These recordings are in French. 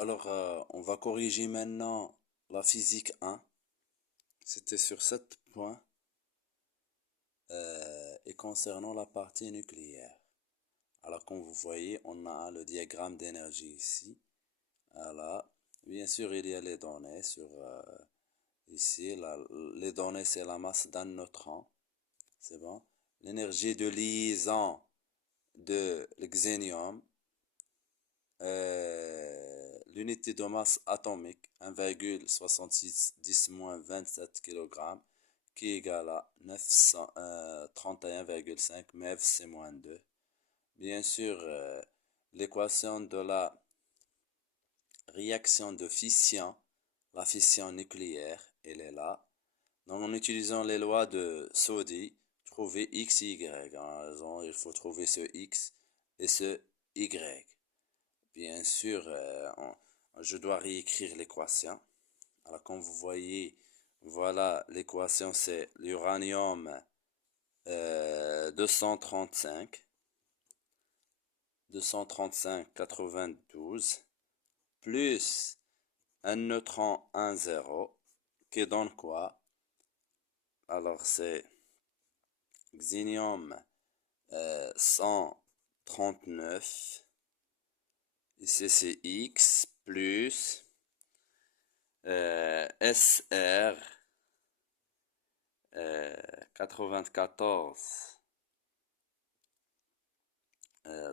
Alors, on va corriger maintenant la physique 1. C'était sur 7 points. Et concernant la partie nucléaire. Alors, comme vous voyez, on a le diagramme d'énergie ici. Voilà. Bien sûr, il y a les données sur ici. Les données, c'est la masse d'un neutron. C'est bon. L'énergie de liaison de l'exénium. L'unité de masse atomique 1,66-27 kg qui est égal à 931,5 MeV C-2. Bien sûr, l'équation de la réaction de fission, la fission nucléaire, elle est là. Donc en utilisant les lois de Soddy, trouver x, y. Il faut trouver ce x et ce y. Bien sûr, je dois réécrire l'équation. Alors, comme vous voyez, voilà l'équation, c'est l'uranium 235, 92, plus un neutron 10, qui donne quoi? Alors, c'est xénium 139, ici c'est X, plus SR 94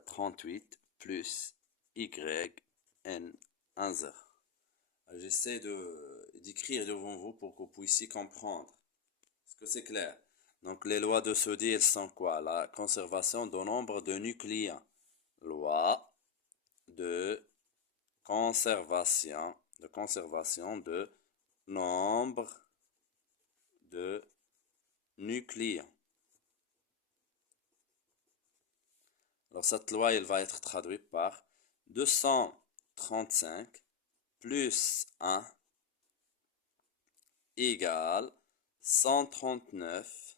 38 plus YN 10. J'essaie d'écrire devant vous pour que vous puissiez comprendre. Est-ce que c'est clair? Donc les lois de Soddy, elles sont quoi? La conservation du nombre de nucléons. Loi de conservation de nombre de nucléons. Alors cette loi, elle va être traduite par 235 plus 1 égale 139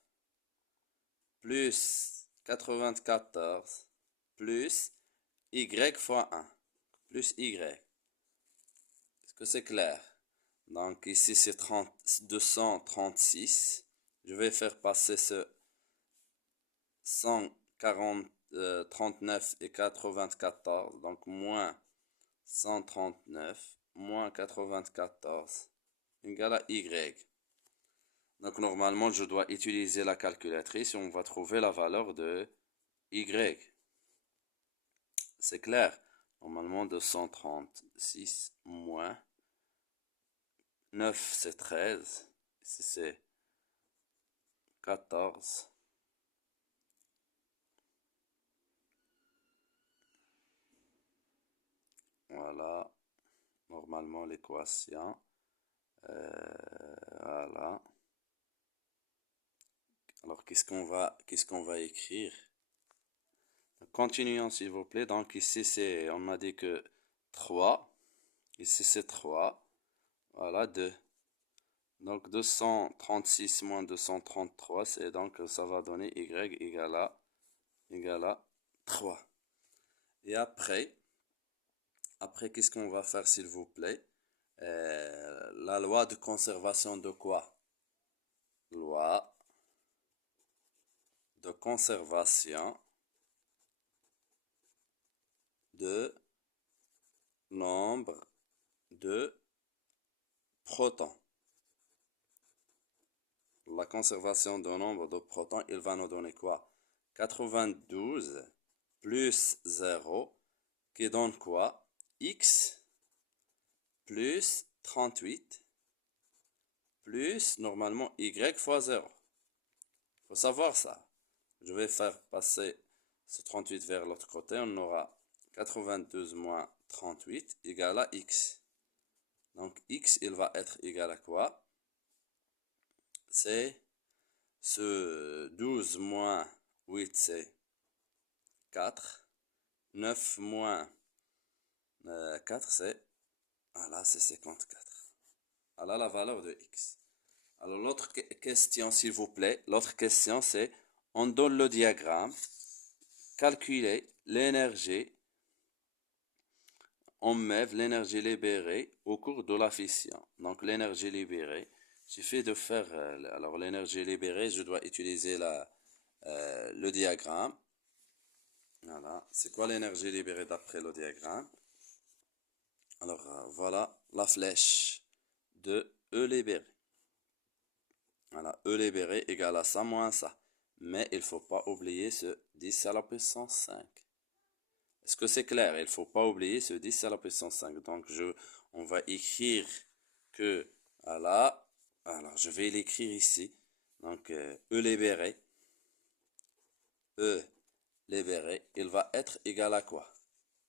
plus 94 plus y fois 1 plus y. Est-ce que c'est clair? Donc ici c'est 236. Je vais faire passer ce 39 et 94, donc moins 139 moins 94 égale à y. Donc normalement je dois utiliser la calculatrice et on va trouver la valeur de y. C'est clair? Normalement 236 moins 9 c'est 13, ici c'est 14. Voilà, normalement l'équation. Voilà. Alors qu'est-ce qu'on va écrire? Continuons s'il vous plaît. Donc ici c'est, on m'a dit que 3. Ici c'est 3. Voilà, 2. Donc 236 moins 233, c'est donc ça va donner y égale à 3. Et après qu'est-ce qu'on va faire s'il vous plaît? La loi de conservation de quoi? Loi de conservation de nombre de protons. La conservation de nombre de protons, il va nous donner quoi? 92 plus 0 qui donne quoi? X plus 38 plus normalement Y fois 0. Il faut savoir ça. Je vais faire passer ce 38 vers l'autre côté. On aura 92 moins 38 égale à X. Donc X, il va être égal à quoi? C'est ce 12 moins 8, c'est 4. 9 moins 4, c'est, voilà, c'est 54. Voilà la valeur de X. Alors l'autre question, s'il vous plaît, l'autre question, c'est, on donne le diagramme, calculer l'énergie en MeV l'énergie libérée au cours de la fission. Donc l'énergie libérée, il suffit de faire, alors l'énergie libérée, je dois utiliser le diagramme. Voilà, c'est quoi l'énergie libérée d'après le diagramme? Alors voilà la flèche de E libéré. Voilà, E libéré égale à ça moins ça. Mais il ne faut pas oublier ce 10 à la puissance 5. Est-ce que c'est clair? Il ne faut pas oublier ce 10 à la puissance 5. Donc, on va écrire que, voilà, alors je vais l'écrire ici. Donc, E libéré, il va être égal à quoi?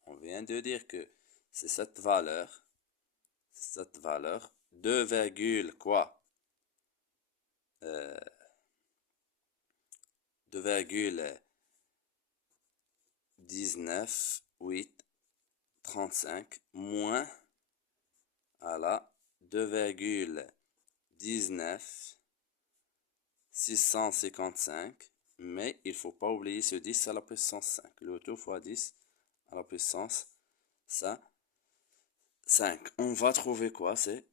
On vient de dire que c'est cette valeur, 2, quoi? 2,19,835 moins à la 2,19655, mais il ne faut pas oublier ce 10 à la puissance 5. Le tout fois 10 à la puissance 5. On va trouver quoi? C'est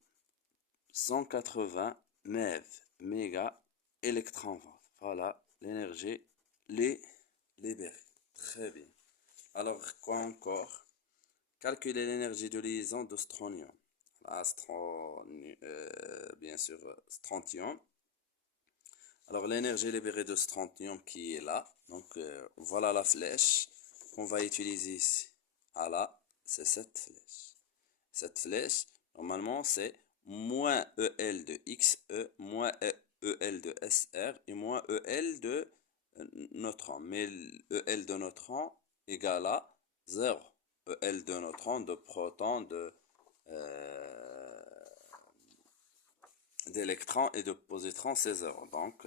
180 MeV, méga électronvolt. Voilà l'énergie libérée. Très bien. Alors, quoi encore? Calculer l'énergie de liaison de strontium. Bien sûr, strontium. Alors, l'énergie libérée de strontium qui est là. Donc, voilà la flèche qu'on va utiliser ici. Voilà, c'est cette flèche. Cette flèche, normalement, c'est moins EL de XE, moins EL de SR et moins EL de neutron. Mais EL de neutron égale à 0. EL de neutron, de proton, d'électrons et de positrons, c'est 0. Donc,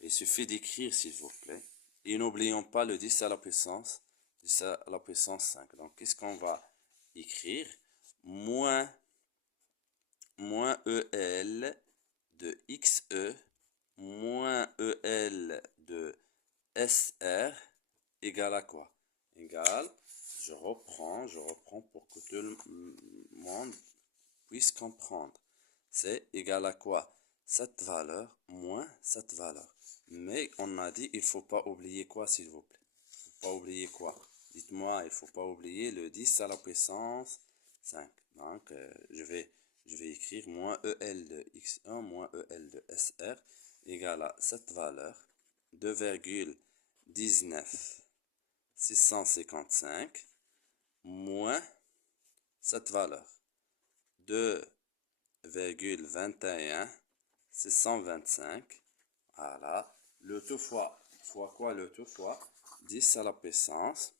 il suffit d'écrire, s'il vous plaît. Et n'oublions pas le 10 à la puissance 5. Donc, qu'est-ce qu'on va écrire? Moins EL de XE moins EL de SR égale à quoi? Égale, je reprends pour que tout le monde puisse comprendre. C'est égal à quoi? Cette valeur moins cette valeur. Mais on a dit, il ne faut pas oublier quoi, s'il vous plaît? Il ne faut pas oublier quoi? Dites-moi, il ne faut pas oublier le 10 à la puissance 5. Donc, je vais écrire moins EL de X1 moins EL de SR égale à cette valeur 2,19655 moins cette valeur 2,21625. Voilà. Le tout fois quoi? Le tout fois 10 à la puissance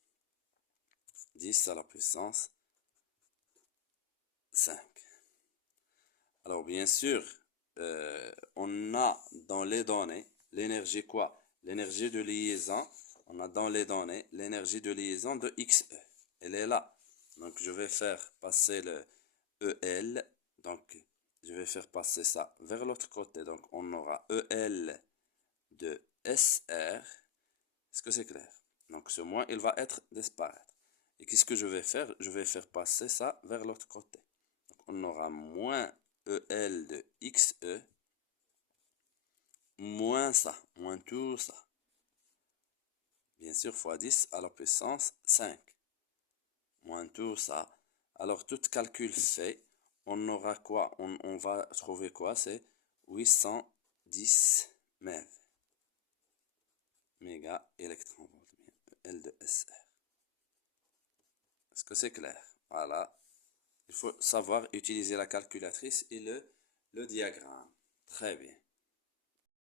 5. Alors, bien sûr, on a dans les données l'énergie quoi? L'énergie de liaison. On a dans les données l'énergie de liaison de XE. Elle est là. Donc, je vais faire passer le EL. Donc, je vais faire passer ça vers l'autre côté. Donc, on aura EL de SR. Est-ce que c'est clair? Donc, ce moins, il va être disparaître. Et qu'est-ce que je vais faire? Je vais faire passer ça vers l'autre côté. Donc, on aura moins EL de XE moins ça, moins tout ça. Bien sûr, fois 10 à la puissance 5. Moins tout ça. Alors, tout calcul fait, on aura quoi? On va trouver quoi? C'est 810 MeV. Méga électronvolt. L de SR. Est-ce que c'est clair? Voilà. Il faut savoir utiliser la calculatrice et le diagramme. Très bien.